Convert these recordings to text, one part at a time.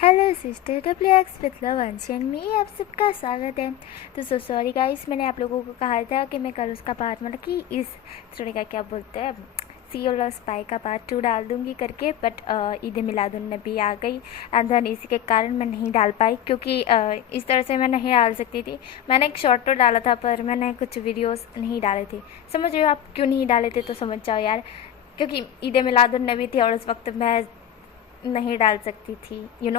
Hello sister WX with Lavansh and में आप सबका स्वागत है। तो सॉरी गाइस, मैंने आप लोगों को कहा था कि मैं कल उसका पार्ट मतलब कि इस स्टोरी का क्या बोलते हैं सीओल और स्पाई का पार्ट 2 डाल दूंगी करके, बट ईद मिलादुन्नबी आ गई एंड देन इसी के कारण मैं नहीं डाल पाई, क्योंकि इस तरह से मैं नहीं डाल सकती थी। मैंने एक शॉर्ट तो डाला था पर मैंने कुछ वीडियोस नहीं डाले थे। समझ रहे हो आप क्यों नहीं डाले थे? तो समझ जाओ यार, क्योंकि ईद मिलादुन्नबी थी और उस वक्त मैं नहीं डाल सकती थी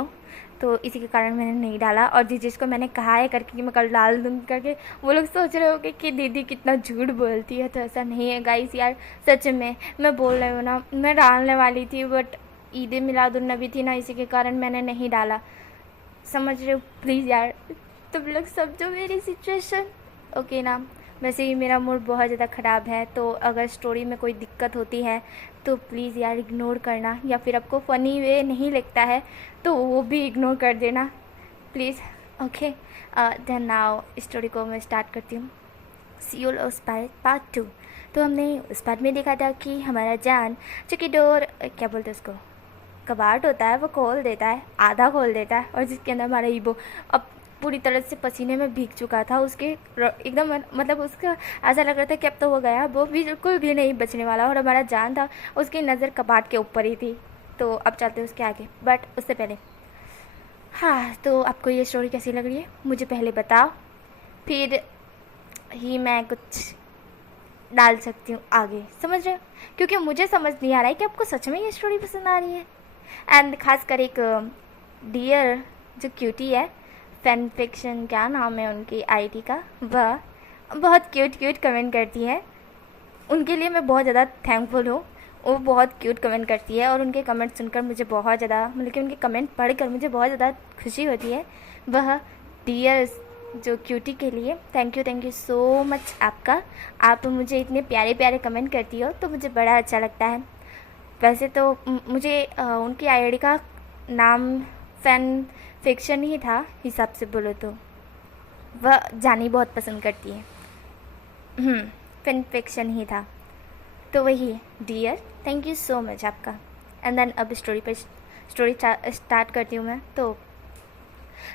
तो इसी के कारण मैंने नहीं डाला। और जिसको मैंने कहा है करके कि मैं कल डाल दूँगी करके, वो लोग सोच रहे होंगे कि दीदी कितना झूठ बोलती है। तो ऐसा नहीं है गाइस, यार सच में मैं बोल रही हूँ ना, मैं डालने वाली थी बट ईद मिलादुन्नबी थी ना, इसी के कारण मैंने नहीं डाला। समझ रहे हो? प्लीज़ यार तुम लोग समझो मेरी सिचुएशन, ओके ना। वैसे ही मेरा मूड बहुत ज़्यादा ख़राब है, तो अगर स्टोरी में कोई दिक्कत होती है तो प्लीज़ यार इग्नोर करना, या फिर आपको फ़नी वे नहीं लगता है तो वो भी इग्नोर कर देना please, okay. Then now story को मैं स्टार्ट करती हूँ। सीओल और स्पाई पार्ट 2। तो हमने उस पार्ट में देखा था कि हमारा जान जो कि डोर क्या बोलते हैं उसको, कबाट होता है, वो खोल देता है, आधा खोल देता है, और जिसके अंदर हमारा ईबो अब पूरी तरह से पसीने में भीग चुका था। उसके एकदम मतलब उसका ऐसा लग रहा था कि अब तो हो गया, वो बिल्कुल भी नहीं बचने वाला। और हमारा जान था, उसकी नज़र कबाट के ऊपर ही थी। तो अब चलते हैं उसके आगे, बट उससे पहले हाँ, तो आपको ये स्टोरी कैसी लग रही है मुझे पहले बताओ, फिर ही मैं कुछ डाल सकती हूँ आगे, समझ रहे हो? क्योंकि मुझे समझ नहीं आ रहा है कि आपको सच में ये स्टोरी पसंद आ रही है। एंड खासकर एक डियर जो क्यूटी है, फैन फिक्शन क्या नाम है उनकी आईडी का, वह बहुत क्यूट क्यूट कमेंट करती है। उनके लिए मैं बहुत ज़्यादा थैंकफुल हूँ। वो बहुत क्यूट कमेंट करती है और उनके कमेंट सुनकर मुझे बहुत ज़्यादा मतलब कि उनके कमेंट पढ़कर मुझे बहुत ज़्यादा खुशी होती है। वह डियर जो क्यूटी के लिए थैंक यू सो मच आपका। आप मुझे इतने प्यारे प्यारे कमेंट करती हो तो मुझे बड़ा अच्छा लगता है। वैसे तो मुझे उनकी आईडी का नाम फैन फिक्शन ही था हिसाब से बोलो तो। वह जानी बहुत पसंद करती है, फैन फिक्शन ही था। तो वही dear, thank you so much आपका। एंड देन अब स्टोरी स्टार्ट करती हूँ मैं। तो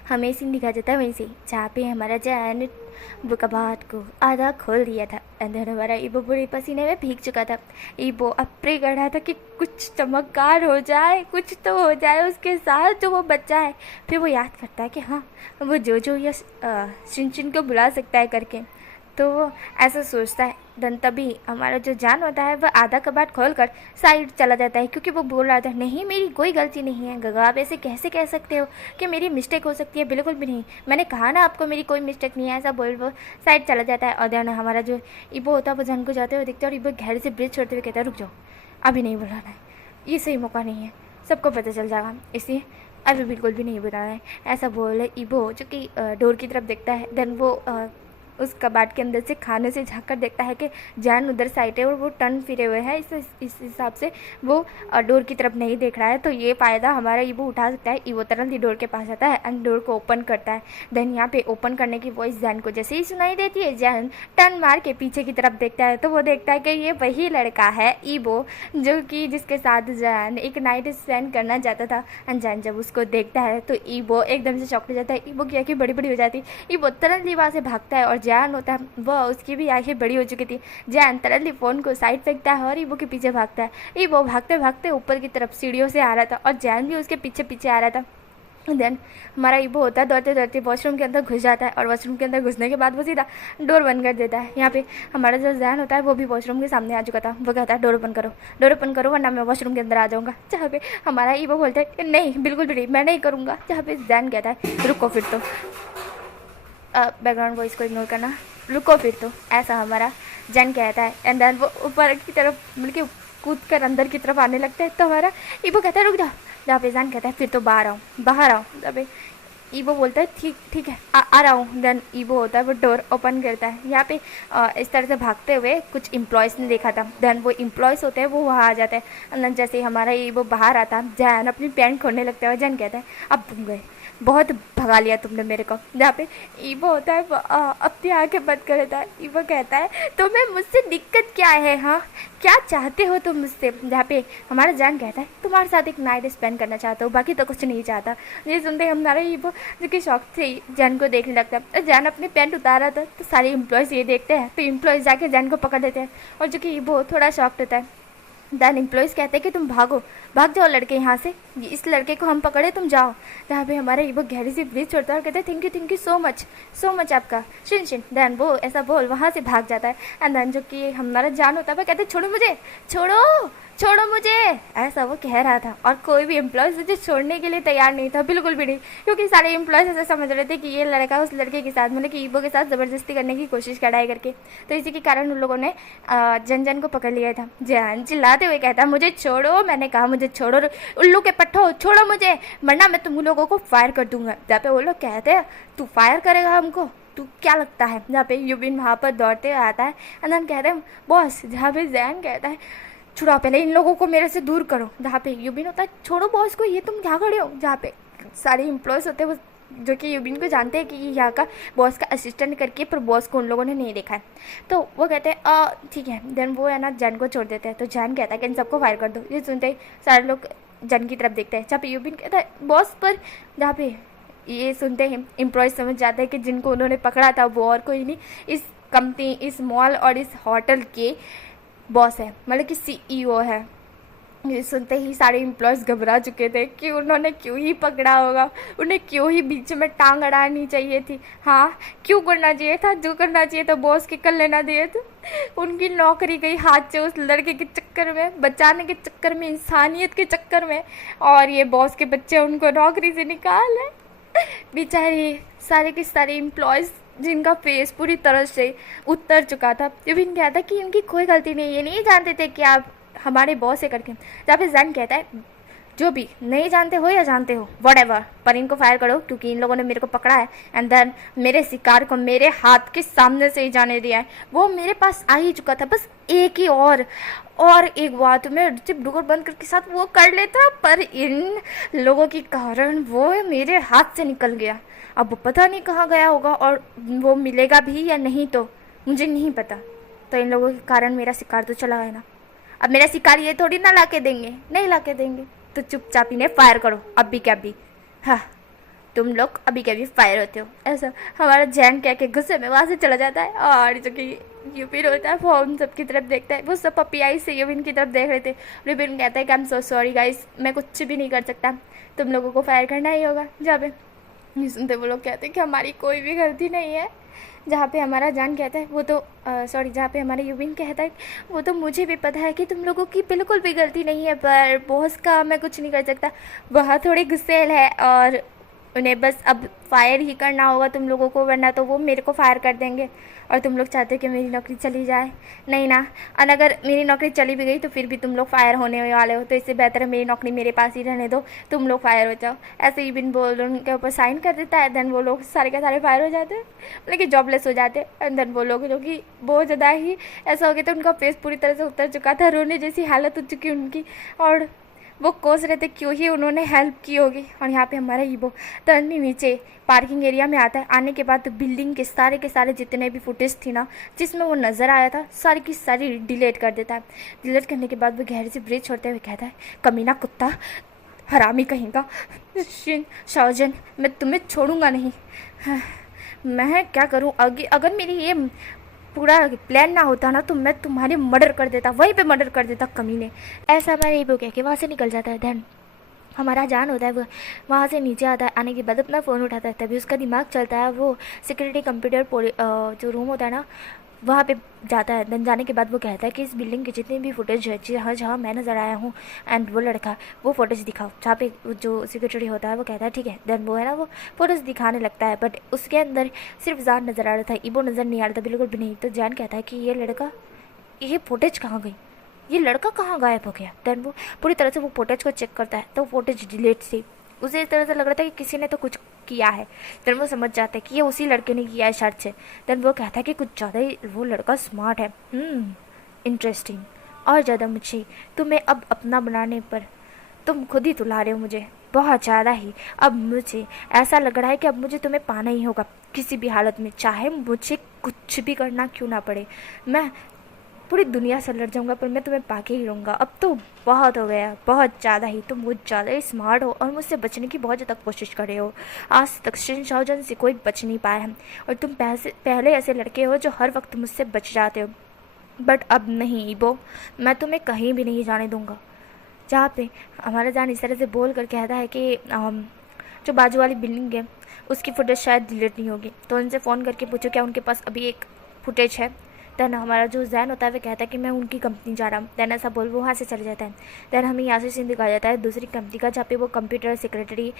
हमें सीन दिखा जाता है वहीं से जहाँ पे हमारा जान वो कबाट को आधा खोल दिया था। अंदर हमारा ईबो पूरे पसीने में भीग चुका था। ईबो अब प्रे कर रहा था कि कुछ चमत्कार हो जाए, कुछ तो हो जाए उसके साथ जो वो बच्चा है। फिर वो याद करता है कि हाँ, वो जो या चिन को बुला सकता है करके, तो वो ऐसा सोचता है। देन तभी हमारा जो जान होता है वह आधा कबाट खोलकर साइड चला जाता है, क्योंकि वो बोल रहा था नहीं मेरी कोई गलती नहीं है। गगा आप ऐसे कैसे कह सकते हो कि मेरी मिस्टेक हो सकती है? बिल्कुल भी नहीं, मैंने कहा ना आपको मेरी कोई मिस्टेक नहीं है। ऐसा बोल वो साइड चला जाता है। और देन हमारा जो ईबो होता है वो जान को जाते हुए दिखता है, और ईबो घर से ब्रिज छोड़ते हुए कहता है रुक जाओ, अभी नहीं बुलाना है, ये सही मौका नहीं है, सबको पता चल जाएगा, इसलिए अभी बिल्कुल भी नहीं बुलाना है। ऐसा बोले ईबो जो कि डोर की तरफ देखता है। देन वो उस कबाट के अंदर से खाने से झाँक कर देखता है कि जैन उधर साइड है और वो टर्न फिरे हुए हैं। इस हिसाब से वो डोर की तरफ नहीं देख रहा है। तो ये फ़ायदा हमारा ईबो उठा सकता है। ईबो तुरंत ही डोर के पास आता है एंड डोर को ओपन करता है। देन यहाँ पे ओपन करने की वॉइस जैन को जैसे ही सुनाई देती है, जैन टर्न मार के पीछे की तरफ देखता है। तो वो देखता है कि ये वही लड़का है ईबो जो कि जिसके साथ जैन एक नाइट स्पेंड करना चाहता था। एंड जैन जब उसको देखता है तो ईबो एकदम से चौंक जाता है। ईबो की आँखें बड़ी बड़ी हो जाती है। ईबो तुरंत ही वहाँ से भागता है और जैन होता है वह, उसकी भी आंखें बड़ी हो चुकी थी। जैन तरली फ़ोन को साइड फेंकता है और ईबो के पीछे भागता है। ईबो भागते भागते ऊपर की तरफ सीढ़ियों से आ रहा था और जैन भी उसके पीछे पीछे आ रहा था। देन हमारा ईबो होता है दौड़ते दौड़ते वॉशरूम के अंदर घुस जाता है, और वॉशरूम के अंदर घुसने के बाद वो सीधा डोर बंद कर देता है। यहाँ पे हमारा जो जैन होता है वो भी वॉशरूम के सामने आ चुका था। वो कहता है डोर ओपन करो वरना मैं वॉशरूम के अंदर आ जाऊँगा। जहाँ पे हमारा ईबो बोलता है कि नहीं बिल्कुल भी नहीं, मैं नहीं करूँगा। जहाँ पे जैन कहता है रुको फिर तो, बैकग्राउंड वॉइस को इग्नोर करना, रुको फिर तो, ऐसा हमारा जैन कहता है। एंड देन वो ऊपर की तरफ बल्कि कूद कर अंदर की तरफ आने लगता है। तो हमारा ईबो कहता है रुक जाओ। जहाँ पे जैन कहता है फिर तो बाहर आओ। जहाँ पे ईवो बोलता है ठीक ठीक है आ रहा हूँ। देन ईवो होता है वो डोर ओपन करता है। यहाँ पे इस तरह से भागते हुए कुछ एम्प्लॉयज़ ने देखा था। देन वो एम्प्लॉयज़ होते हैं वो वहाँ आ जाते हैं। अंदर जैसे ही हमारा ईवो बाहर आता है, जैन अपनी पैंट खोलने लगता है। जैन कहता है अब तुम गए, बहुत भगा लिया तुमने मेरे को। जहाँ पे ईवो होता है वो अपनी आँखें बंद कर देता है। ईवो कहता है तुम्हें मुझसे दिक्कत क्या है, हाँ क्या चाहते हो तुम मुझसे। जहाँ पे हमारा जान कहता है तुम्हारे साथ एक नाइट स्पेंड करना चाहता हूँ, बाकी तो कुछ नहीं चाहता। ये सुनते ही हमारा ईवो जो कि शौक से ही जैन को देखने लगता है। और जैन अपनी पैंट उतारा था तो सारे एम्प्लॉयज़ ये देखते हैं, तो एम्प्लॉयज़ जाके जैन को पकड़ लेते हैं। और जो कि ईवो थोड़ा शॉक्ड होता है। देन एम्प्लॉयज़ कहते हैं कि तुम भागो, भाग जाओ लड़के यहाँ से, इस लड़के को हम पकड़े, तुम जाओ। जहाँ पे हमारे ईवो गहरी सी ब्रीथ छोड़ता है और कहते हैं थैंक यू सो मच आपका शिन शिन। देन वो ऐसा बोल वहाँ से भाग जाता है। एंड देन जो कि हमारा जान होता है वो कहते हैं छोड़ो मुझे, छोड़ो मुझे, ऐसा वो कह रहा था। और कोई भी एम्प्लॉयज़ मुझे छोड़ने के लिए तैयार नहीं था, बिल्कुल भी नहीं, क्योंकि सारे एम्प्लॉयज़ ऐसा समझ रहे थे कि ये लड़का उस लड़के के साथ, मतलब कि ईवो के साथ ज़बरदस्ती करने की कोशिश कराए करके। तो इसी के कारण उन लोगों ने जन को पकड़ लिया था। जन चिल्लाते हुए कहता मुझे छोड़ो, मैंने कहा मुझे छोड़ो, उल्लू के पट्टो छोड़ो मुझे, वरना मैं तुम लोगों को फायर कर दूंगा। जहाँ पे वो लोग कहते हैं तू फायर करेगा हमको, तू क्या लगता है। जहाँ पे यूबिन वहाँ पर दौड़ते हुए आता है। एंड देन कहते हैं बॉस। जहाँ पे जैन कहता है छुड़ाओ पहले इन लोगों को मेरे से दूर करो। जहाँ पे यूबिन होता है छोड़ो बॉस को, ये तुम क्या खड़े हो। जहाँ पे सारे एम्प्लॉयज़ होते हैं वो जो कि यूबिन को जानते हैं कि ये यहाँ का बॉस का असिस्टेंट करके, पर बॉस को उन लोगों ने नहीं देखा है। तो वो कहते हैं ठीक है। देन वो है ना जैन को छोड़ देते हैं। तो जैन कहता है कि इन सबको फायर कर दो। ये सुनते ही सारे लोग जैन की तरफ देखते हैं। जहाँ पे यूबिन कहता है बॉस पर। जहाँ पे ये सुनते ही एम्प्लॉयज़ समझ जाते हैं कि जिनको उन्होंने पकड़ा था वो और कोई नहीं, इस कंपनी, इस मॉल और इस होटल के बॉस है, मतलब कि CEO है। ये सुनते ही सारे एम्प्लॉयज़ घबरा चुके थे कि उन्होंने क्यों ही पकड़ा होगा, उन्हें क्यों ही बीच में टांग अड़ानी चाहिए थी। हाँ क्यों करना चाहिए था, जो करना चाहिए था बॉस के कर लेना चाहिए था। उनकी नौकरी गई हाथ से उस लड़के के चक्कर में, बचाने के चक्कर में, इंसानियत के चक्कर में, और ये बॉस के बच्चे उनको नौकरी से निकाल है। बेचारे सारे के सारे एम्प्लॉयज़ जिनका फेस पूरी तरह से उतर चुका था। यूबिन कहता कि इनकी कोई गलती नहीं, ये नहीं जानते थे कि आप हमारे बॉस है करके। जहाँ पे जैन कहता है जो भी नहीं जानते हो या जानते हो व्हाटएवर, पर इनको फायर करो क्योंकि इन लोगों ने मेरे को पकड़ा है। एंड देन मेरे शिकार को मेरे हाथ के सामने से ही जाने दिया है। वो मेरे पास आ ही चुका था, बस एक ही और एक बात मैं जब डोर बंद करके साथ वो कर लेता, पर इन लोगों के कारण वो मेरे हाथ से निकल गया। अब वो पता नहीं कहाँ गया होगा, और वो मिलेगा भी या नहीं तो मुझे नहीं पता। तो इन लोगों के कारण मेरा शिकार तो चला गया ना। अब मेरा शिकार ये थोड़ी ना लाके देंगे, नहीं लाके देंगे, तो चुपचाप इन्हें फायर करो अभी क्या अभी। हाँ तुम लोग अभी क्या अभी फायर होते हो। ऐसा हमारा जैन कह के गुस्से में वहाँ से चला जाता है। और जो कि यूपिन होता है वो हम सब की तरफ देखता है। वो सब पपी आई से यूबिन की तरफ देख रहे थे। यूबिन कहता है कि I am so sorry guys, मैं कुछ भी नहीं कर सकता, तुम लोगों को फायर करना ही होगा। जहाँ पे सुनते वो लोग कहते हैं कि हमारी कोई भी गलती नहीं है। जहाँ पे हमारा जान कहता है वो तो जहाँ पे हमारे यूबिन कहता है वो तो मुझे भी पता है कि तुम लोगों की बिल्कुल भी गलती नहीं है, पर बॉस का मैं कुछ नहीं कर सकता। वह थोड़ी गुस्सेल है और उन्हें बस अब फायर ही करना होगा तुम लोगों को, वरना तो वो मेरे को फायर कर देंगे। और तुम लोग चाहते हो कि मेरी नौकरी चली जाए, नहीं ना। और अगर मेरी नौकरी चली भी गई तो फिर भी तुम लोग फायर होने वाले हो, तो इससे बेहतर है मेरी नौकरी मेरे पास ही रहने दो, तुम लोग फायर हो जाओ। ऐसे ही बिन बोल उनके ऊपर साइन कर देता है। देन वो लोग सारे के सारे फायर हो जाते हैं, मतलब कि जॉबलेस हो जाते हैं। एंड देन वो लोग जो कि बहुत ज़्यादा ही ऐसा हो गया था, उनका फेस पूरी तरह से उतर चुका था, रोने जैसी हालत हो चुकी उनकी, और वो कोस रहे थे क्यों ही उन्होंने हेल्प की होगी। और यहाँ पे हमारा ईवो टर्नी नीचे पार्किंग एरिया में आता है। आने के बाद बिल्डिंग के सारे जितने भी फुटेज थी ना जिसमें वो नज़र आया था, सारी की सारी डिलीट कर देता है। डिलीट करने के बाद वो गहरी सी ब्रेथ छोड़ते हुए कहता है कमीना कुत्ता, हरामी कहेगा, शाहजन मैं तुम्हें छोड़ूंगा नहीं। मैं क्या करूँ, अगर मेरी ये पूरा प्लान ना होता ना तो मैं तुम्हारे मर्डर कर देता, वहीं पे मर्डर कर देता कमीने। ऐसा हमारे ईवो कह के वहाँ से निकल जाता है। देन हमारा जान होता है वो वहाँ से नीचे आता है। आने के बाद अपना फ़ोन उठाता है, तभी उसका दिमाग चलता है। वो सिक्योरिटी कंप्यूटर जो रूम होता है ना वहाँ पे जाता है। देन जाने के बाद वो कहता है कि इस बिल्डिंग की जितनी भी फुटेज है जहाँ जहाँ मैं नज़र आया हूँ एंड वो लड़का, वो फोटेज दिखाओ। जहाँ पे जो सिक्योरिटी होता है वो कहता है ठीक है। देन वो है ना वो फोटोज़ दिखाने लगता है, बट उसके अंदर सिर्फ जान नज़र आ रहा था, ईवो नज़र नहीं आ रहा था बिल्कुल भी नहीं। तो जान कहता है कि ये लड़का, ये फोटेज कहाँ गई, ये लड़का कहाँ गायब हो गया। देन वो पूरी तरह से वो फोटेज को चेक करता है तो फोटेज डिलीट थी। उसे इस तरह से लग रहा था कि किसी ने तो कुछ किया है। देन वो समझ जाता है कि ये उसी लड़के ने किया है शायद से। देन वो कहता है कि कुछ ज़्यादा ही वो लड़का स्मार्ट है, इंटरेस्टिंग, और ज़्यादा मुझे तुम्हें अब अपना बनाने पर तुम खुद ही तुला रहे हो मुझे बहुत ज़्यादा ही। अब मुझे ऐसा लग रहा है कि अब मुझे तुम्हें पाना ही होगा किसी भी हालत में, चाहे मुझे कुछ भी करना क्यों ना पड़े। मैं पूरी दुनिया से लड़ जाऊंगा पर मैं तुम्हें पाके ही रहूँगा। अब तो बहुत हो गया, बहुत ज़्यादा ही। तुम बहुत ज़्यादा ही स्मार्ट हो और मुझसे बचने की बहुत ज़्यादा कोशिश कर रहे हो। आज तक शिन शाओजन से कोई बच नहीं पाया है और तुम पहले ऐसे लड़के हो जो हर वक्त मुझसे बच जाते हो। बट अब नहीं ईबो, मैं तुम्हें कहीं भी नहीं जाने दूंगा। जहाँ पे हमारा जान इस तरह से बोल कर कहता है कि जो बाजू वाली बिल्डिंग है उसकी फुटेज शायद डिलीट नहीं होगी, तो उनसे फ़ोन करके पूछो क्या उनके पास अभी एक फुटेज है। देन हमारा जो जैन होता है वो कहता है कि मैं उनकी कंपनी जा रहा हूँ। देन ऐसा बोल वो वहाँ से चले जाता है। देन हमें यहाँ से सीन दिखाया जाता है दूसरी कंपनी का, जहाँ पे वो कंप्यूटर सेक्रेटरी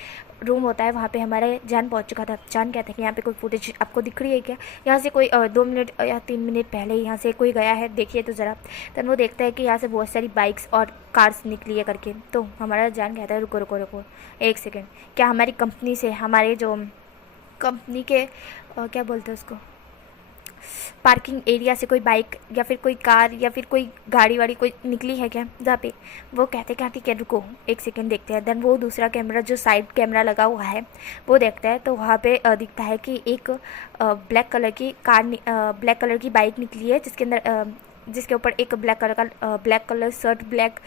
रूम होता है, वहाँ पे हमारे जान पहुँच चुका था। जान कहता है कि यहाँ पे कोई फुटेज आपको दिख रही है क्या, यहाँ से कोई 2 मिनट या 3 मिनट पहले यहाँ से कोई गया है, देखिए तो ज़रा। देन वो देखता है कि यहाँ से बहुत सारी बाइक्स और कार्स निकली है करके। तो हमारा जान कहता है रुको रुको रुको एक सेकेंड, क्या हमारी कंपनी से हमारे जो कंपनी के क्या बोलते हैं उसको, पार्किंग एरिया से कोई बाइक या फिर कोई कार या फिर कोई गाड़ी वाड़ी कोई निकली है क्या जहाँ पे। वो कहते क्या ठीक है रुको एक सेकेंड देखते हैं। देन वो दूसरा कैमरा जो साइड कैमरा लगा हुआ है वो देखता है, तो वहाँ पे दिखता है कि एक ब्लैक कलर की कार ब्लैक कलर की बाइक निकली है जिसके अंदर जिसके ऊपर एक ब्लैक कलर का black colour shirt, black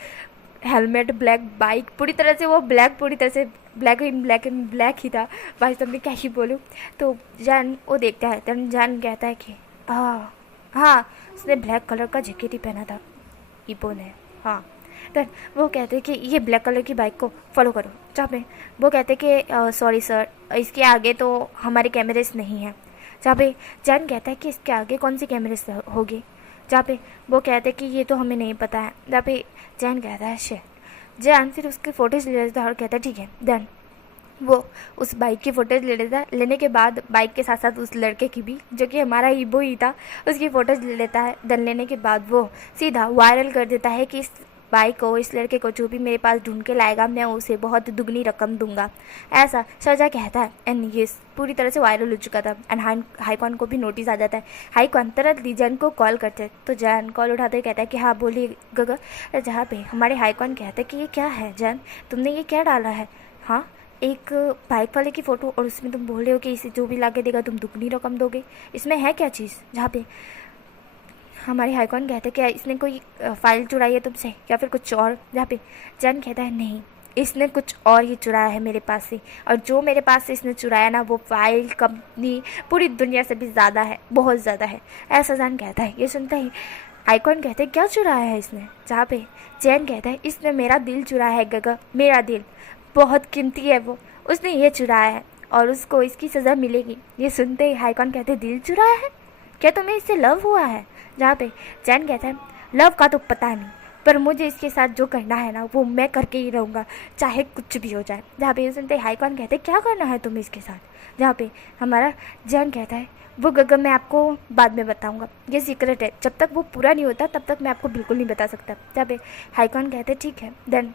helmet, black bike, पूरी तरह से वो ब्लैक, पूरी तरह से ब्लैक इन ब्लैक ही था। भाई साहब मैं क्या ही बोलूँ। तो जान वो देखता है। देन जान कहता है कि हाँ उसने ब्लैक कलर का जैकेट ही पहना था ईबो ने। हाँ देन वो कहते हैं कि ये ब्लैक कलर की बाइक को फॉलो करो। जहाँ पे वो कहते हैं कि सॉरी सर इसके आगे तो हमारे कैमरेस नहीं हैं। जहाँ पे जान कहता है कि इसके आगे कौन सी कैमरेस होगी। जहाँ पे वो कहते हैं कि ये तो हमें नहीं पता है। जहाँ पे जैन कहता है शे। जैन फिर उसकी फ़ोटेज ले लेता है और कहता है ठीक है। देन वो उस बाइक की फ़ोटेज ले लेता है। लेने के बाद बाइक के साथ साथ उस लड़के की भी, जो कि हमारा ईबो ही था, उसकी फ़ोटेज ले लेता है। देन लेने के बाद वो सीधा वायरल कर देता है कि इस बाइक को, इस लड़के को जो भी मेरे पास ढूंढ के लाएगा मैं उसे बहुत दुगनी रकम दूंगा, ऐसा शाहजहा कहता है। एंड ये पूरी तरह से वायरल हो चुका था। एंड हाईकॉन को भी नोटिस आ जाता है। हाईकॉन तुरंत जैन को कॉल करते हैं। तो जैन कॉल उठाते ही कहता है कि हाँ बोलिए गगा। जहाँ पे हमारे हाईकॉन कहते हैं कि ये क्या है जैन, तुमने ये क्या डाला है। हाँ एक बाइक वाले की फ़ोटो और उसमें तुम बोल रहे हो कि इसे जो भी ला के देगा तुम दुगनी रकम दोगे, इसमें है क्या चीज़। जहाँ पे हमारे हाईकॉन कहते हैं क्या इसने कोई फाइल चुराई है तुमसे या फिर कुछ और। जहाँ पे जैन कहता है नहीं इसने कुछ और ही चुराया है मेरे पास से, और जो मेरे पास से इसने चुराया ना वो फाइल कंपनी पूरी दुनिया से भी ज़्यादा है, बहुत ज़्यादा है, ऐसा जैन कहता है। ये सुनते ही हाईकॉन कहते हैं क्या चुराया है इसने। जहाँ पे जैन कहता है इसने मेरा दिल चुराया है गगा, मेरा दिल बहुत कीमती है वो, उसने ये चुराया है और उसको इसकी सज़ा मिलेगी। ये सुनते ही हाईकॉन कहते हैं दिल चुराया है, क्या तुम्हें इससे लव हुआ है। जहाँ पे जैन कहता है लव का तो पता नहीं, पर मुझे इसके साथ जो करना है ना वो मैं करके ही रहूँगा चाहे कुछ भी हो जाए। जहाँ पे ये सुनते ही हाईकॉन कहते हैं क्या करना है तुम्हें इसके साथ। जहाँ पे हमारा जैन कहता है वो गगा मैं आपको बाद में बताऊंगा, ये सीक्रेट है, जब तक वो पूरा नहीं होता तब तक मैं आपको बिल्कुल नहीं बता सकता। जहाँ पे हाईकॉन कहते हैं ठीक है। देन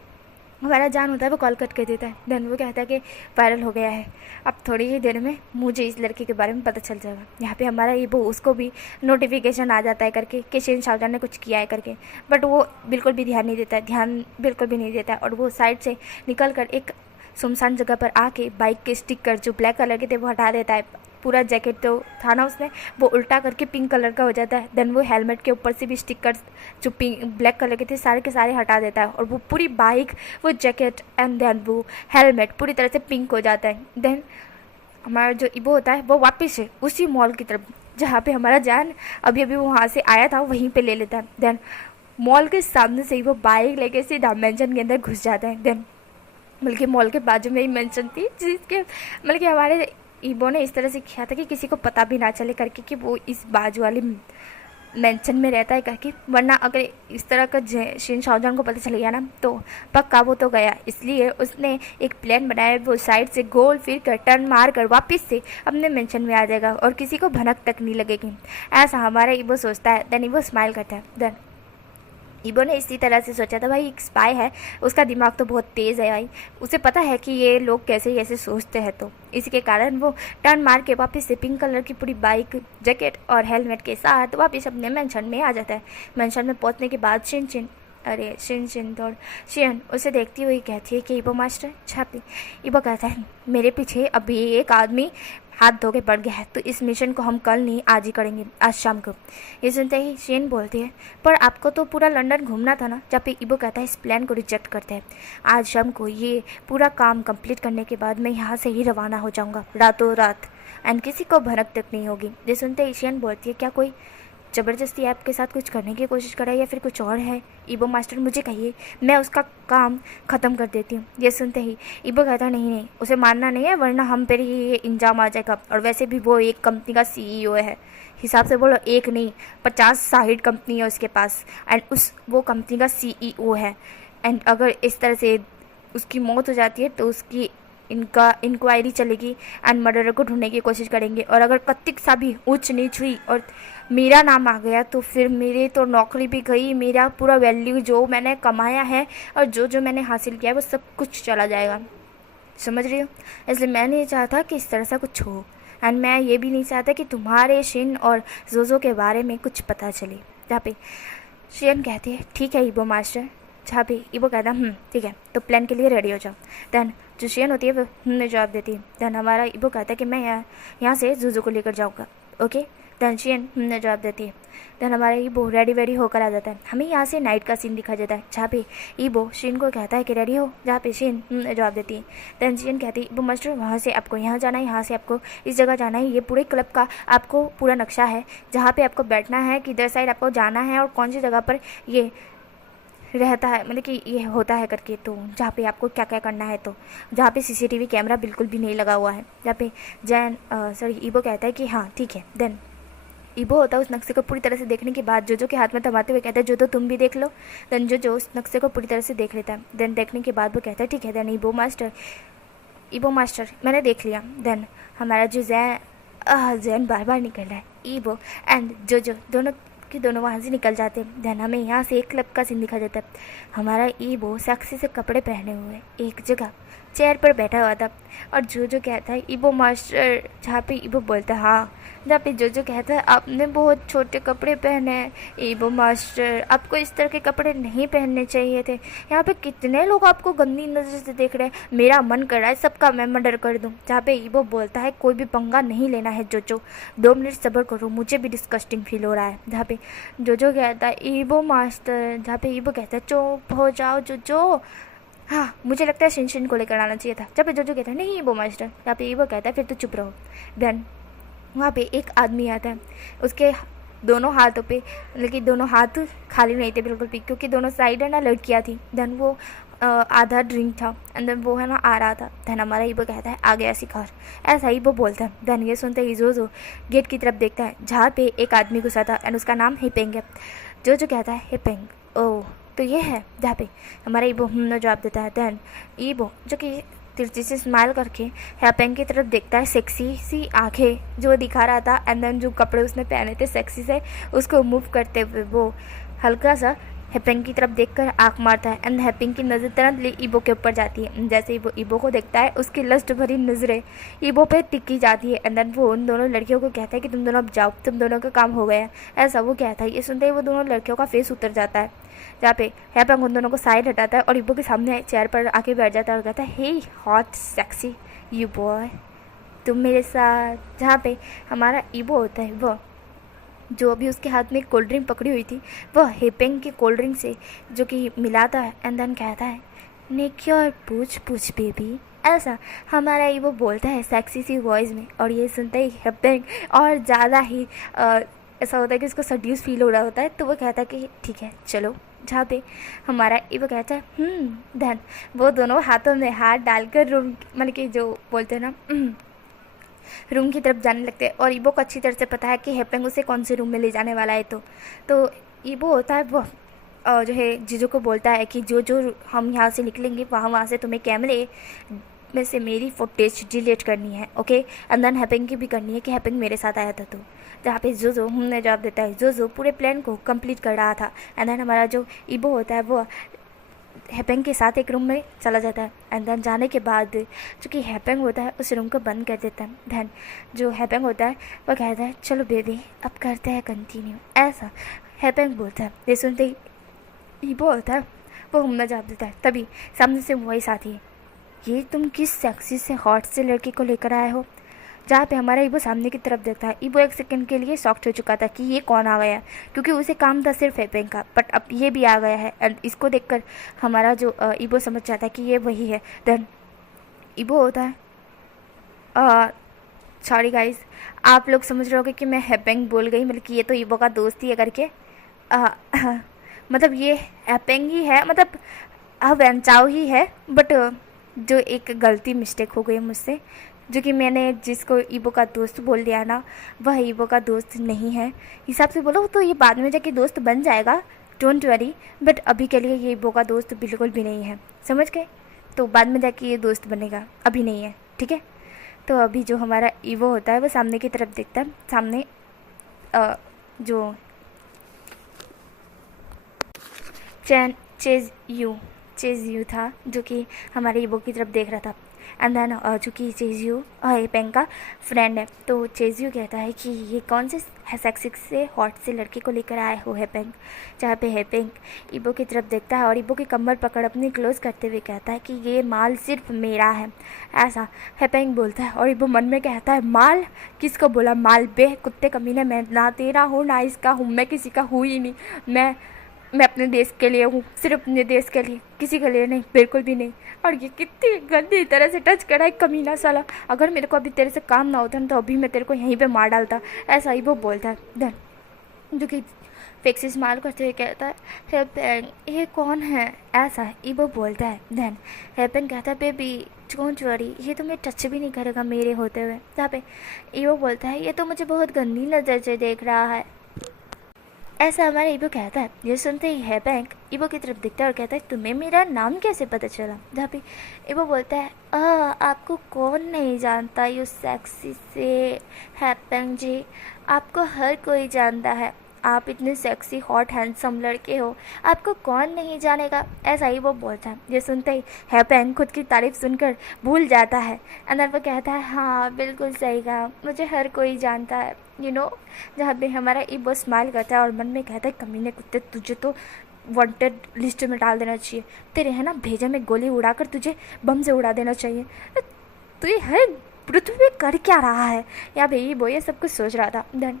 हमारा जान होता है वो कॉल कट कर देता है। देन वो कहता है कि वायरल हो गया है, अब थोड़ी ही देर में मुझे इस लड़के के बारे में पता चल जाएगा। यहाँ पे हमारा ईबो उसको भी नोटिफिकेशन आ जाता है करके कि शिन शाओजन ने कुछ किया है करके, बट वो बिल्कुल भी ध्यान नहीं देता है, ध्यान बिल्कुल भी नहीं देता है। और वो साइड से निकल कर एक सुनसान जगह पर आके बाइक के स्टिकर जो ब्लैक कलर के थे वो हटा देता है। पूरा जैकेट तो था ना उसने, वो उल्टा करके पिंक कलर का हो जाता है। देन वो हेलमेट के ऊपर से भी स्टिकर्स जो ब्लैक कलर के थे सारे के सारे हटा देता है और वो पूरी बाइक, वो जैकेट एंड देन वो हेलमेट पूरी तरह से पिंक हो जाता है। देन हमारा जो ईबो होता है वो वापस से उसी मॉल की तरफ जहाँ पे हमारा जान अभी अभी वहाँ से आया था वहीं पे ले लेता है। देन मॉल के सामने से ही वो बाइक लेके सीधा मेंशन के अंदर घुस जाता है। देन बल्कि मॉल के बाजू में ही मेंशन थी जिसके मतलब कि हमारे ईबो ने इस तरह से किया था कि किसी को पता भी ना चले करके कि वो इस बाजू वाली मेंशन में रहता है करके, वरना अगर इस तरह का शिन शाओजन को पता चल गया ना तो पक्का वो तो गया। इसलिए उसने एक प्लान बनाया, वो साइड से गोल फिर कर टर्न मार कर वापस से अपने मेंशन में आ जाएगा और किसी को भनक तक नहीं लगेगी, ऐसा हमारा ईबो सोचता है। देन ईबो स्माइल करता है। देन ईबो ने इसी तरह से सोचा था भाई एक स्पाई है, उसका दिमाग तो बहुत तेज़ है भाई, उसे पता है कि ये लोग कैसे कैसे सोचते हैं। तो इसी के कारण वो टर्न मार के वापस से पिंक कलर की पूरी बाइक, जैकेट और हेलमेट के साथ वापस अपने मेंशन में आ जाता है। मेंशन में पहुंचने के बाद शिन उसे देखती हुई कहती है कि ईबो मास्टर छापी। ईबो कहता है मेरे पीछे अभी एक आदमी हाथ धो के पड़ गया है, तो इस मिशन को हम कल नहीं आज ही करेंगे, आज शाम को। ये सुनते ही शेन बोलती है पर आपको तो पूरा लंदन घूमना था ना। जब पे ईबो कहता है इस प्लान को रिजेक्ट करते हैं, आज शाम को ये पूरा काम कंप्लीट करने के बाद मैं यहाँ से ही रवाना हो जाऊँगा रातों रात, एंड किसी को भनक तक नहीं होगी। ये सुनते ही शेन बोलती है क्या कोई ज़बरदस्ती आपके साथ कुछ करने की कोशिश कर रहा है या फिर कुछ और है? ईबो मास्टर मुझे कहिए, मैं उसका काम ख़त्म कर देती हूँ। ये सुनते ही ईबो कहता नहीं, उसे मानना नहीं है वरना हम पर ही ये इंजाम आ जाएगा, और वैसे भी वो एक कंपनी का सीईओ है। हिसाब से बोलो एक नहीं 50-60 कंपनी है उसके पास, एंड वो कंपनी का सीईओ है। एंड अगर इस तरह से उसकी मौत हो जाती है तो उसकी इंक्वायरी चलेगी एंड मर्डर को ढूंढने की कोशिश करेंगे, और अगर कत्तिक सा भी ऊंच नीच हुई और मेरा नाम आ गया तो फिर मेरे तो नौकरी भी गई, मेरा पूरा वैल्यू जो मैंने कमाया है और जो मैंने हासिल किया है वो सब कुछ चला जाएगा। समझ रही हो? इसलिए मैं नहीं चाहता कि इस तरह से कुछ हो, एंड मैं ये भी नहीं चाहता कि तुम्हारे शिन और जोजो के बारे में कुछ पता चले। जहाँ पे शिन कहती है ठीक है ईबो मास्टर। जहाँ पे ईबो कहता ठीक है, तो प्लान के लिए रेडी हो जाओ। देन जो शिन होती है वो जवाब देती है। देन हमारा ईबो कहता है कि मैं यहाँ से जोजो को लेकर जाऊँगा, ओके। देन शिन जवाब देती है। देन हमारा ईबो रेडी वेडी होकर आ जाता है। हमें यहाँ से नाइट का सीन दिखा जाता है जहाँ पे ईबो शिन को कहता है कि रेडी हो, जहाँ पे शिन जवाब देती है। देन शिन कहती है ईबो मास्टर वहाँ से आपको यहाँ जाना है, यहाँ से आपको इस जगह जाना है, ये पूरे क्लब का आपको पूरा नक्शा है जहाँ पे आपको बैठना है, किधर साइड आपको जाना है और कौन सी जगह पर ये रहता है, मतलब कि ये होता है करके, तो जहाँ पे आपको क्या क्या करना है, तो जहाँ पे सीसीटीवी कैमरा बिल्कुल भी नहीं लगा हुआ है। जहाँ पे ईबो कहता है कि हाँ ठीक है। देन ईबो होता है उस नक्शे को पूरी तरह से देखने के बाद जो के हाथ में थमाते हुए कहता है जो तो तुम भी देख लो। देन जो उस नक्शे को पूरी तरह से देख लेता है। देन देखने के बाद वो कहता है ठीक है। देन ईबो मास्टर मैंने देख लिया। देन हमारा जो जैन बार बार निकल रहा है, ईबो एंड जो दोनों वहाँ से निकल जाते हैं। देन हमें यहाँ से एक क्लब का सीन दिखा जाता है। हमारा ईबो सेक्सी से कपड़े पहने हुए एक जगह चेयर पर बैठा हुआ था, और जो कहता है ईबो मास्टर, जहाँ पे ईबो बोलता है हाँ, जहाँ पे जो कहता है आपने बहुत छोटे कपड़े पहने हैं ईबो मास्टर, आपको इस तरह के कपड़े नहीं पहनने चाहिए थे। यहाँ पे कितने लोग आपको गंदी नज़र से देख रहे हैं, मेरा मन कर रहा है सबका मैं मर्डर कर दूँ। जहाँ पे ईबो बोलता है कोई भी पंगा नहीं लेना है जो 2 मिनट सब्र करो, मुझे भी डिस्कस्टिंग फील हो रहा है। जहाँ पे जो कहता है ईबो मास्टर, जहाँ पे ईबो कहता है चुप हो जाओ जो हाँ मुझे लगता है शिन को लेकर आना चाहिए था। जब जो कहता है नहीं ईबो मास्टर, यहाँ पे ईबो कहता है फिर तो चुप रहो। देन वहाँ पे एक आदमी आता है, उसके दोनों हाथों पे, लेकिन दोनों हाथ खाली नहीं थे बिल्कुल भी, क्योंकि दोनों साइड है ना लड़कियाँ थी। देन वो आधा ड्रिंक था एंड देन वो है ना आ रहा था। देन हमारा ईबो कहता है आ गया शिकार, ऐसा ही वो बोलता है। देन ये सुनते ही जो गेट की तरफ देखता है जहाँ पे एक आदमी घुसा था एंड उसका नाम हिपेंग है। जो कहता है हिपेंग, ओह तो ये है। जहाँ पे हमारा ईबो जवाब देता है। देन ईबो जो कि तिरछी से स्माइल करके हेपेंग की तरफ देखता है, सेक्सी सी आंखें जो दिखा रहा था, एंड देन जो कपड़े उसने पहने थे सेक्सी से उसको मूव करते हुए वो हल्का सा हेपेंग की तरफ देखकर आंख मारता है, एंड हेपेंग की नज़र तुरंत ईबो के ऊपर जाती है। जैसे ही वो ईबो को देखता है उसकी लस्ट भरी नज़रें ईबो पे टिकी जाती है, एंड देन वो उन दोनों लड़कियों को कहता है कि तुम दोनों अब जाओ, तुम दोनों का काम हो गया, ऐसा वो कहता है। ये सुनते ही वो दोनों लड़कियों का फेस उतर जाता है। जहाँ पे हेपेंग उन दोनों को साइड हटाता है और ईबो के सामने चेयर पर आके बैठ जाता है और कहता है हे हॉट सेक्सी यू बॉय तुम मेरे साथ। जहाँ पे हमारा ईबो होता है वो जो अभी उसके हाथ में कोल्ड ड्रिंक पकड़ी हुई थी वह हेपेंग की कोल्ड ड्रिंक से जो कि मिलाता है, एंड देन कहता है निक योर पूछ बेबी, ऐसा हमारा ईबो बोलता है सेक्सी सी वॉइस में। और ये सुनते ही हेपेंग और ज़्यादा ही ऐसा होता है कि उसको सड्यूस फील हो रहा होता है, तो वो कहता है कि ठीक है चलो। जहाँ पे हमारा ईबो कहता है देन वो दोनों हाथों में हाथ डालकर रूम, मतलब कि जो बोलते हैं ना रूम की तरफ जाने लगते हैं। और ईबो को अच्छी तरह से पता है कि हेपेंग उसे कौन से रूम में ले जाने वाला है। तो ईबो होता है वो जो है जीजू को बोलता है कि जो हम यहाँ से निकलेंगे वहाँ से तुम्हें कैमरे में से मेरी फुटेज डिलीट करनी है, ओके। एंड देन हैपेंग की भी करनी है कि हैपेंग मेरे साथ आया था। तो जहाँ पे जोजो हमने जवाब देता है, जोजो पूरे प्लान को कंप्लीट कर रहा था। एंड देन हमारा जो ईबो होता है वो हैपेंग के साथ एक रूम में चला जाता है। एंड देन जाने के बाद चूँकि हैपेंग होता है उस रूम को बंद कर देता है। देन जो हैपेंग होता है वो कहता है चलो बेबी अब करते हैं कंटिन्यू, ऐसा हैपेंग बोलता है। ये सुनते ही ईबो होता है वो हमने जवाब देता है। तभी सामने से वॉइस आती है, ये तुम किस सेक्सी से हॉट से लड़के को लेकर आए हो। जहाँ पे हमारा ईबो सामने की तरफ देखता है। ईबो एक सेकंड के लिए शॉक्ड हो चुका था कि ये कौन आ गया, क्योंकि उसे काम था सिर्फ हैपेंग का, बट अब ये भी आ गया है। एंड इसको देखकर हमारा जो ईबो समझ जाता है कि ये वही है। देन ईबो होता है, सॉरी गाइस, आप लोग समझ रहे होगे कि मैं हैपेंग बोल गई, मतलब कि ये तो ईबो का दोस्त ही है करके। मतलब ये हैपेंग ही है, मतलब वेंचाओ ही है, बट जो एक गलती मिस्टेक हो गई मुझसे, जो कि मैंने जिसको ईबो का दोस्त बोल दिया ना, वह ईबो का दोस्त नहीं है। हिसाब से बोलो तो ये बाद में जाके दोस्त बन जाएगा, डोंट वरी, बट अभी के लिए ये ईबो का दोस्त बिल्कुल भी नहीं है, समझ गए। तो बाद में जाके ये दोस्त बनेगा, अभी नहीं है, ठीक है। तो अभी जो हमारा ईबो होता है वो सामने की तरफ देखता है। सामने जो चेज यू था जो कि हमारे ईबो की तरफ देख रहा था। एंड देन चूँकि चेज़ियो हैपेंग का फ्रेंड है, तो चेज़ियो कहता है कि ये कौन से सेक्सी से हॉट से लड़के को लेकर आए हो हैपेंग। जहाँ पे हैपेंग ईबो की तरफ देखता है और ईबो की कमर पकड़ अपनी क्लोज करते हुए कहता है कि ये माल सिर्फ मेरा है, ऐसा हैपेंग बोलता है। और ईबो मन में कहता है माल, किसको बोला माल, बे कुत्ते कमीने, मैं ना तेरा हूँ ना इसका हूँ, मैं किसी का हूँ ही नहीं। मैं अपने देश के लिए हूँ, सिर्फ अपने देश के लिए, किसी के लिए नहीं, बिल्कुल भी नहीं। और ये कितनी गंदी तरह से टच करा है कमीना साला। अगर मेरे को अभी तेरे से काम ना होता ना तो अभी मैं तेरे को यहीं पे मार डालता, ऐसा ही वो बोलता है। देन जो कि फेक से स्माइल करते हुए कहता है हैपेंग ये कौन है, ऐसा ईबो बोलता है। देन हैपेंग कहता है बेबी डोंट वरी, ये तुम्हें टच भी नहीं करेगा मेरे होते हुए। जहाँ पे ईबो बोलता है ये तो मुझे बहुत गंदी नज़र से देख रहा है, ऐसा हमारा ईबो कहता है। ये सुनते ही हैपेंग ईबो की तरफ दिखता है और कहता है तुम्हें मेरा नाम कैसे पता चला। जहाँ पे ईबो बोलता है आपको कौन नहीं जानता यू सेक्सी से हैपेंग जी, आपको हर कोई जानता है, आप इतने सेक्सी हॉट हैंडसम लड़के हो, आपको कौन नहीं जानेगा, ऐसा ही वो बोलता है। ये सुनते ही हैपेंग खुद की तारीफ़ सुनकर भूल जाता है। अंदर वो कहता है हाँ बिल्कुल सही कहा, मुझे हर कोई जानता है, यू नो। जहाँ पे हमारा ईबो स्माइल करता है और मन में कहता है कमीने कुत्ते तुझे तो वांटेड लिस्ट में डाल देना चाहिए, तेरे है ना भेजा में गोली उड़ाकर तुझे बम से उड़ा देना चाहिए, तो ये है पृथ्वी पे कर क्या रहा है। या भाई ईबो ये सब कुछ सोच रहा था। देन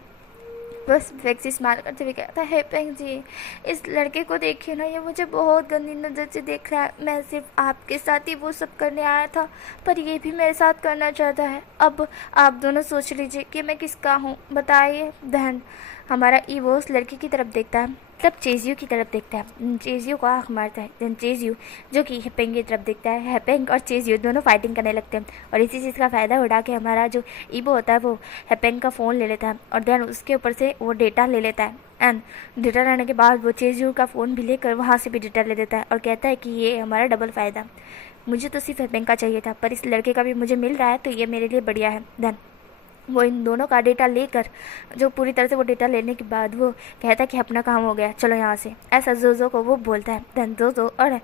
बस वैक्सी स्माइल करते हुए कहता है हैपेंग जी इस लड़के को देखिए ना, ये मुझे बहुत गंदी नज़र से देख रहा है, मैं सिर्फ आपके साथ ही वो सब करने आया था पर ये भी मेरे साथ करना चाहता है, अब आप दोनों सोच लीजिए कि मैं किसका हूँ, बताइए। देन हमारा ईवो उस लड़की की तरफ देखता है, तब चेज़ियो की तरफ देखता है, चेज़ियो को आँख मारता है। देन चेज़ियो जो कि हैपेंग की तरफ देखता है, हैपेंग और चेज़ियो दोनों फाइटिंग करने लगते हैं और इसी चीज़ का फ़ायदा उठा के हमारा जो ईबो होता है वो हैपेंग का फ़ोन ले लेता है और देन उसके ऊपर से वो डेटा ले लेता है। एंड डेटा लेने के बाद वो चेज़ियो का फ़ोन भी लेकर वहाँ से भी डेटा ले देता है और कहता है कि ये हमारा डबल फ़ायदा, मुझे तो सिर्फ हैपेंग का चाहिए था पर इस लड़के का भी मुझे मिल रहा है तो ये मेरे लिए बढ़िया है। देन वो इन दोनों का डेटा लेकर जो पूरी तरह से वो डेटा लेने के बाद वो कहता है कि अपना काम हो गया चलो यहाँ से, ऐसा जोजो को वो बोलता है। देन जोजो और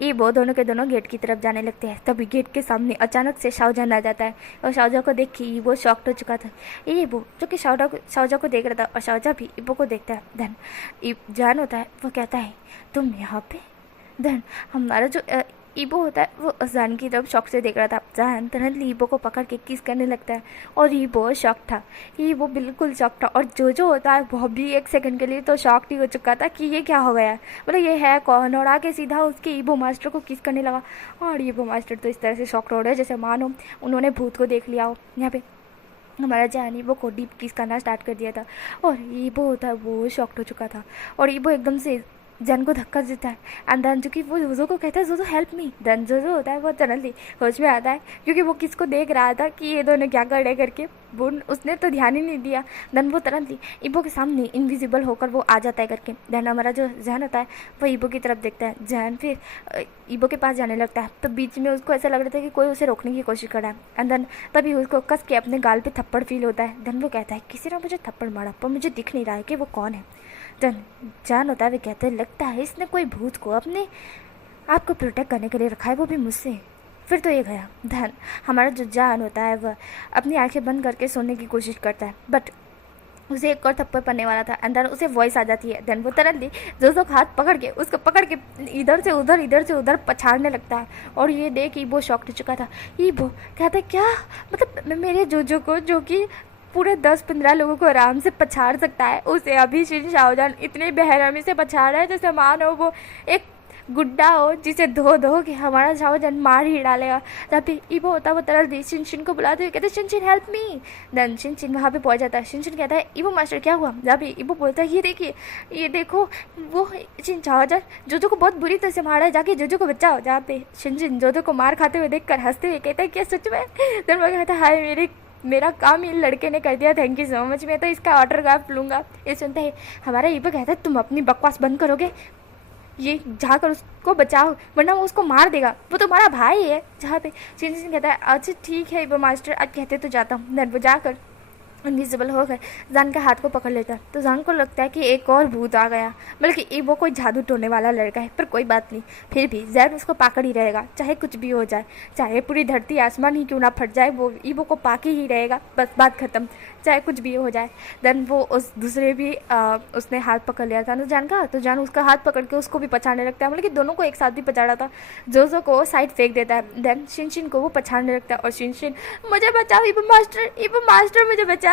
ईबो दोनों के दोनों गेट की तरफ जाने लगते हैं। तभी गेट के सामने अचानक से शाओजान आ जाता है और शाओजा को देख के ईबो शॉक्ड हो चुका था। ईबो जो कि शाओजा को देख रहा था और शाओजा भी ईबो को देखता है। देन जान होता है वो कहता है तुम यहाँ पे। देन हमारा जो ईबो होता है वो अजान की तरफ शौक से देख रहा था। जान तुरंत ईबो को पकड़ के किस करने लगता है और ईबो शौक था, ईबो बिल्कुल शौक था और जो होता है वो भी एक सेकंड के लिए तो शौक ही हो चुका था कि ये क्या हो गया, मतलब ये है कौन, और आके सीधा उसके ईबो मास्टर को किस करने लगा। और ईबो मास्टर तो इस तरह से शौक हो रहा है जैसे मानो उन्होंने भूत को देख लिया हो। यहाँ पे हमारा जान ईबो को डीप किस करना स्टार्ट कर दिया था और ईबो होता है वो शॉक्ड हो चुका था और ईबो एकदम से जन को धक्का देता है एंड देन जो कि वो जोजो को कहता है जोजो हेल्प मी। देन जोजो होता है वो सडनली होश में आता है क्योंकि वो किसको देख रहा था कि ये दोनों क्या कर रहे करके, वो उसने तो ध्यान ही नहीं दिया। देन वो तुरंतली ईबो के सामने इनविजिबल होकर वो आ जाता है करके। देन हमारा जो जहन होता है वो ईबो की तरफ देखता है। जहन फिर ईबो के पास जाने लगता है तो बीच में उसको ऐसा लग रहा था कि कोई उसे रोकने की कोशिश कर रहा है एंड देन तभी उसको कस के अपने गाल पे थप्पड़ फील होता है। देन वो कहता है किसी ने मुझे थप्पड़ मारा पर मुझे दिख नहीं रहा है कि वो कौन है। देन जान होता है वे कहते हैं लगता है इसने कोई भूत को अपने आप को प्रोटेक्ट करने के लिए रखा है, वो भी मुझसे। फिर तो ये गया। देन हमारा जो जान होता है वह अपनी आंखें बंद करके सोने की कोशिश करता है बट उसे एक और थप्पड़ पड़ने वाला था एंड देन उसे वॉइस आ जाती है। देन वो तुरंत जोजो का हाथ पकड़ के उसको पकड़ के इधर से उधर पछाड़ने लगता है और ये देख ईबो शॉक हो चुका था। ईबो कहता है क्या मतलब मेरे जोजो को जो कि पूरे 10-15 लोगों को आराम से पछाड़ सकता है, उसे अभी शिन शाओजान इतने बेरहमी से पछाड़ रहा है जैसे मानो वो एक गुड्डा हो जिसे धो धो के हमारा शाओजान मार ही डालेगा। तब भी ईबो होता वो तरह शिन को बुलाते हुए कहते Shin help me. Then Shin वहाँ पे पहुँच जाता है। शिन कहता है ईबो मास्टर क्या हुआ। जब भी ईबो बोलता है ये देखिए ये देखो वो शिन शाओजान जोजो को बहुत बुरी तरह से मारा है, जाके जोजो को बचाओ। जहाँ पे शिन जोजो को मार खाते हुए देख कर हंसते हुए कहता है क्या सच में। देन वो कहता है हाय मेरा काम ये लड़के ने कर दिया, थैंक यू सो मच, मैं तो इसका ऑटोग्राफ लूँगा। ये सुनते ही हमारा ईबो कहता है तुम अपनी बकवास बंद करोगे, ये जाकर उसको बचाओ वरना वो उसको मार देगा, वो तुम्हारा भाई है। जहाँ पे शिन कहता है अच्छा ठीक है ईबो मास्टर अब कहते तो जाता हूँ। देन वो जाकर इनविजिबल हो गए जान के हाथ को पकड़ लेता है तो जान को लगता है कि एक और भूत आ गया, बल्कि ईबो कोई जादू टोने वाला लड़का है। पर कोई बात नहीं, फिर भी जैन उसको पाकड़ ही रहेगा चाहे कुछ भी हो जाए, चाहे पूरी धरती आसमान ही क्यों ना फट जाए वो ईबो को पाके ही रहेगा, बस बात खत्म, चाहे कुछ भी हो जाए। देन वो उस दूसरे भी उसने हाथ पकड़ लिया था ना जान का, तो जान उसका हाथ पकड़ के उसको भी पछाड़ने लगता है, मतलब कि दोनों को एक साथ भी पछाड़ा था। जोजो को साइड फेंक देता है। देन शिन को वो पछाड़ने लगता है और शिन मुझे बचाओ ईबो मास्टर मुझे बचाओ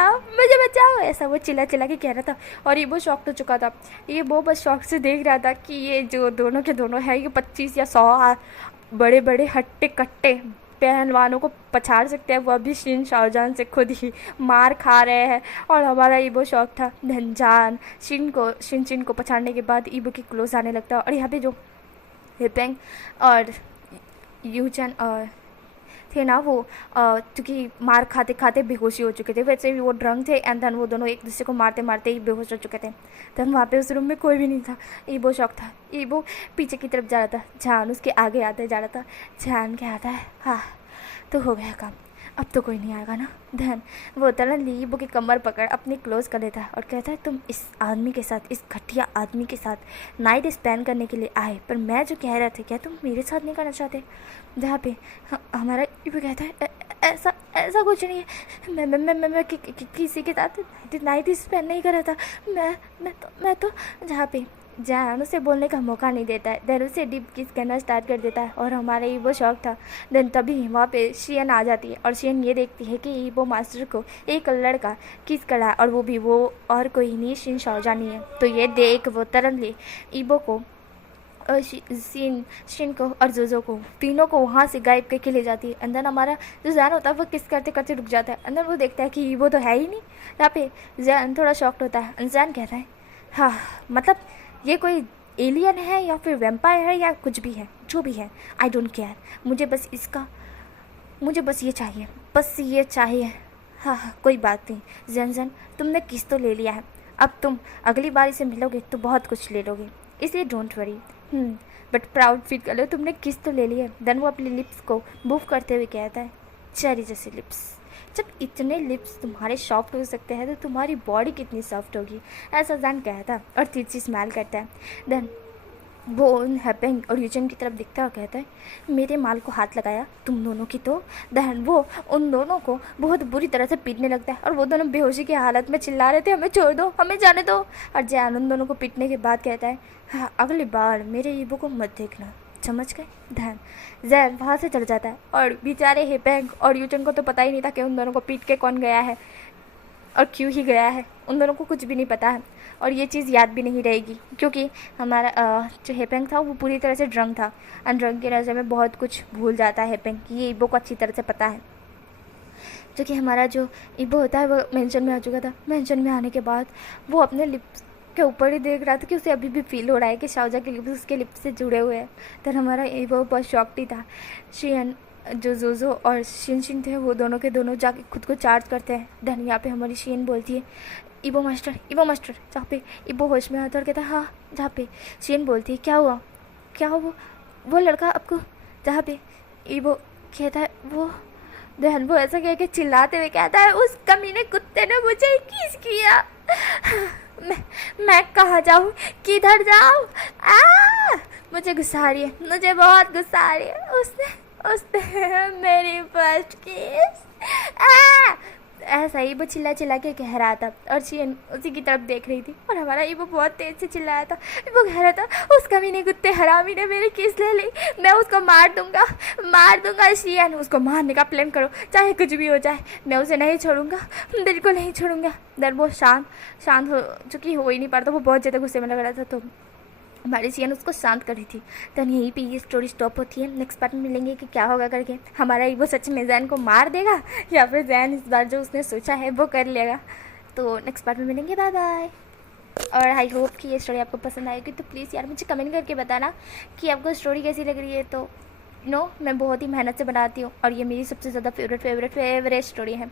ऐसा वो चिल्ला के कह रहा था और ईबो शॉक हो चुका था। ईबो बस शॉक से देख रहा था कि ये जो दोनों के दोनों है ये 25 या 100 बड़े बड़े हट्टे कट्टे पहलवानों को पछाड़ सकते हैं, वो अभी शिन शाओजान से खुद ही मार खा रहे हैं और हमारा ईबो शौक था। धनजान शिन को पछाड़ने के बाद ईबो के क्लोज आने लगता है और यहाँ पे जो हिपेंग और यूचन और थे ना वो क्योंकि मार खाते खाते बेहोशी हो चुके थे, वैसे भी वो ड्रंक थे एंड देन वो दोनों एक दूसरे को मारते मारते ही बेहोश हो चुके थे। तब वहाँ पे उस रूम में कोई भी नहीं था। ईबो शौक था, ईबो पीछे की तरफ जा रहा था, जान उसके आगे आते जा रहा था। जान क्या आता है हाँ तो हो गया काम, अब तो कोई नहीं आएगा ना। धन वो तरन ईबो की कमर पकड़ अपनी क्लोज कर लेता है और कहता है तुम इस आदमी के साथ, इस घटिया आदमी के साथ नाइट स्पेंड करने के लिए आए, पर मैं जो कह रहा था क्या तुम मेरे साथ नहीं करना चाहते। जहाँ पे हमारा ईबो कहता है ऐसा कुछ नहीं है, मैं किसी के साथ नाइट स्पेंड नहीं कर रहा था, मैं तो जहाँ पे जान उसे बोलने का मौका नहीं देता है। देन उसे डीप किस करना स्टार्ट कर देता है और हमारा ईबो शौक था। देन तभी वहाँ पे शियन आ जाती है और शियन ये देखती है कि ईबो मास्टर को एक लड़का किस कर रहा है और वो भी वो और कोई नहीं शिन शाओजान ही है। तो ये देख वो तरन ईबो को और शिन को और जोजो को तीनों को वहाँ से गायब करके ले जाती है। अंदर हमारा जो जैन होता है वो किस करते करते रुक जाता है। अंदर वो देखता है कि ईबो तो है ही नहीं। यहाँ पे जैन थोड़ा शॉक्ड होता है। जैन कहता है हाँ मतलब ये कोई एलियन है या फिर वैम्पायर है या कुछ भी है, जो भी है आई डोंट केयर, मुझे बस ये चाहिए। हाँ कोई बात नहीं जैन तुमने किस तो ले लिया है, अब तुम अगली बार इसे मिलोगे तो बहुत कुछ ले लोगे, इसलिए don't worry. But proud feel कर लो, तुमने किस तो ले लिया। देन वो अपनी लिप्स को मूव करते हुए कहता है चेरी जैसी लिप्स, जब इतने लिप्स तुम्हारे सॉफ्ट हो सकते हैं तो तुम्हारी बॉडी कितनी सॉफ्ट होगी, ऐसा जान कहता है और तिरछी स्माइल करता है। देन वो उन हैपेंग और यूजन की तरफ दिखता और कहता है मेरे माल को हाथ लगाया तुम दोनों की तो। देन वो उन दोनों को बहुत बुरी तरह से पीटने लगता है और वो दोनों बेहोशी की हालत में चिल्ला रहे थे हमें छोड़ दो, हमें जाने दो। और जैन उन दोनों को पीटने के बाद कहता है हाँ अगली बार मेरे ईबो को मत देखना, समझ गए। धन जैन वहाँ से चल जाता है और बेचारे हिपेंग और यूचन को तो पता ही नहीं था कि उन दोनों को पीट के कौन गया है और क्यों ही गया है, उन दोनों को कुछ भी नहीं पता है और ये चीज़ याद भी नहीं रहेगी क्योंकि हमारा जो हिपेंग था वो पूरी तरह से ड्रंक था एंड ड्रंक की नज़र में बहुत कुछ भूल जाता है हिपेंग, ये ईबो को अच्छी तरह से पता है। जो कि हमारा जो ईबो होता है वो मेंशन में आ चुका था। मेंशन में आने के बाद वो अपने लिप्स के ऊपर ही देख रहा था कि उसे अभी भी फील हो रहा है कि शाओजा के लिप्स उसके लिप्स से जुड़े हुए हैं। तो हमारा वो बहुत शॉक्ड ही था। शियन जो जोजो और शिन थे वो दोनों के दोनों जाके खुद को चार्ज करते हैं। देन यहाँ पे हमारी शियन बोलती है इबो मास्टर जहाँ पे इबो होश में आता है और कहता है हाँ। जहाँ पे शियन बोलती है क्या हुआ वो लड़का आपको, जहाँ पे इबो कहता है वो देन वो ऐसा कह के चिल्लाते हुए कहता है उस कमीने कुत्ते ने मुझे किस किया। मैं कहाँ जाऊँ, किधर जाऊँ? मुझे गुस्सा आ रही है, मुझे बहुत गुस्सा आ रही है। उसने मेरी फर्स्ट किस। ऐसा ही वो चिल्ला के कह रहा था और शियन उसी की तरफ देख रही थी और हमारा वो बहुत तेज से चिल्लाया था। वो कह रहा था उस कमीने कुत्ते हरामी ने मेरी किस ले ली, मैं उसको मार दूंगा। शियन उसको मारने का प्लान करो, चाहे कुछ भी हो जाए, मैं उसे नहीं छोड़ूंगा, बिल्कुल नहीं छोड़ूंगा। देन वो शांत हो चुकी, हो ही नहीं पाता, वो बहुत ज़्यादा गुस्से में लग रहा था। तो हमारी शियन उसको शांत कर रही थी। तो यहीं पे ये स्टोरी स्टॉप होती है। नेक्स्ट पार्ट में मिलेंगे कि क्या होगा करके, हमारा वो सच में जैन को मार देगा या फिर जैन इस बार जो उसने सोचा है वो कर लेगा। तो नेक्स्ट पार्ट में मिलेंगे, बाय बाय। और आई होप कि ये स्टोरी आपको पसंद आएगी। तो प्लीज़ यार मुझे कमेंट करके बताना कि आपको स्टोरी कैसी लग रही है। तो मैं बहुत ही मेहनत से बनाती हूँ और ये मेरी सबसे ज़्यादा फेवरेट स्टोरी है।